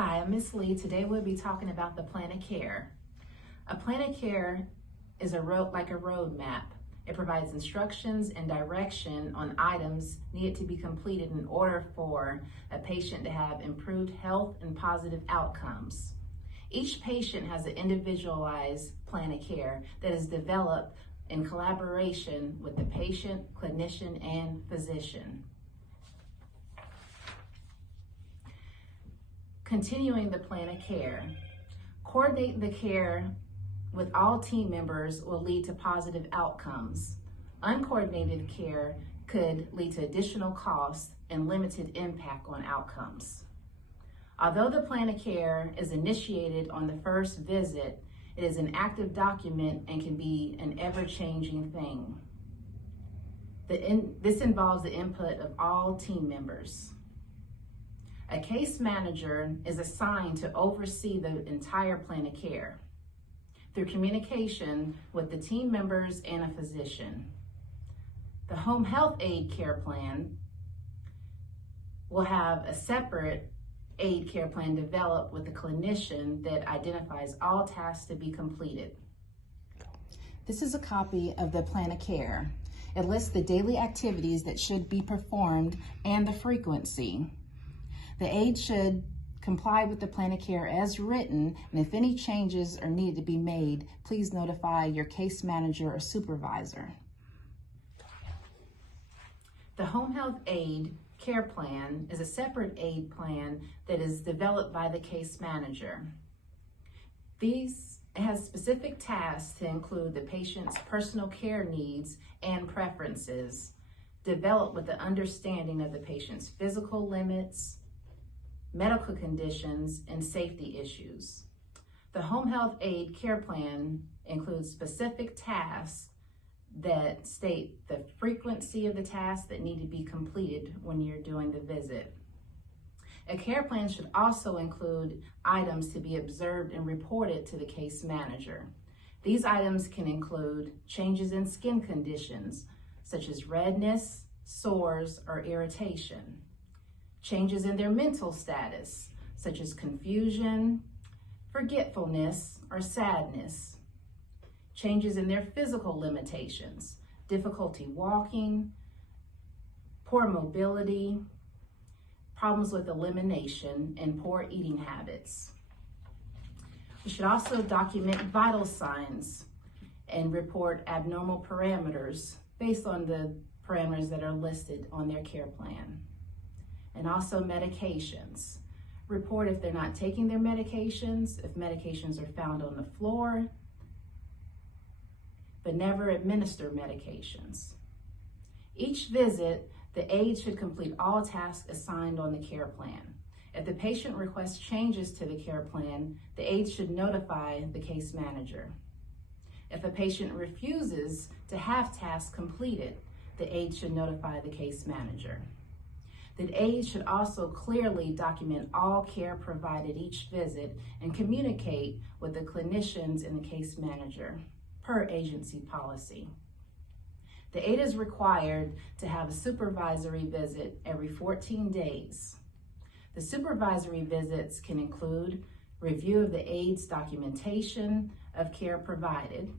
Hi, I'm Ms. Lee. Today we'll be talking about the plan of care. A plan of care is like a roadmap. It provides instructions and direction on items needed to be completed in order for a patient to have improved health and positive outcomes. Each patient has an individualized plan of care that is developed in collaboration with the patient, clinician, and physician. Continuing the plan of care. Coordinating the care with all team members will lead to positive outcomes. Uncoordinated care could lead to additional costs and limited impact on outcomes. Although the plan of care is initiated on the first visit, it is an active document and can be an ever-changing thing. This involves the input of all team members. A case manager is assigned to oversee the entire plan of care through communication with the team members and a physician. The home health aid care plan will have a separate aid care plan developed with a clinician that identifies all tasks to be completed. This is a copy of the plan of care. It lists the daily activities that should be performed and the frequency. The aide should comply with the plan of care as written, and if any changes are needed to be made, please notify your case manager or supervisor. The home health aid care plan is a separate aid plan that is developed by the case manager. These has specific tasks to include the patient's personal care needs and preferences, developed with the understanding of the patient's physical limits, medical conditions, and safety issues. The home health aid care plan includes specific tasks that state the frequency of the tasks that need to be completed when you're doing the visit. A care plan should also include items to be observed and reported to the case manager. These items can include changes in skin conditions, such as redness, sores, or irritation. Changes in their mental status, such as confusion, forgetfulness, or sadness. Changes in their physical limitations, difficulty walking, poor mobility, problems with elimination, and poor eating habits. We should also document vital signs and report abnormal parameters based on the parameters that are listed on their care plan. And also medications. Report if they're not taking their medications, if medications are found on the floor, but never administer medications. Each visit, the aide should complete all tasks assigned on the care plan. If the patient requests changes to the care plan, the aide should notify the case manager. If a patient refuses to have tasks completed, the aide should notify the case manager. The aide should also clearly document all care provided each visit and communicate with the clinicians and the case manager per agency policy. The aide is required to have a supervisory visit every 14 days. The supervisory visits can include review of the aide's documentation of care provided,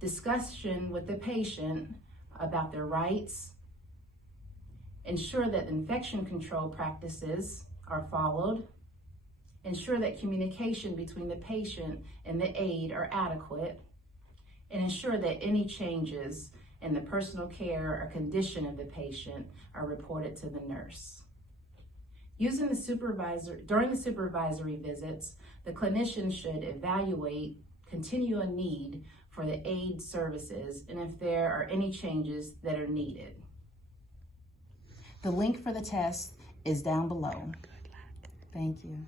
discussion with the patient about their rights, ensure that infection control practices are followed, ensure that communication between the patient and the aide are adequate, and ensure that any changes in the personal care or condition of the patient are reported to the nurse. During the supervisory visits, the clinician should evaluate continuing need for the aide services and if there are any changes that are needed. The link for the test is down below. Thank you.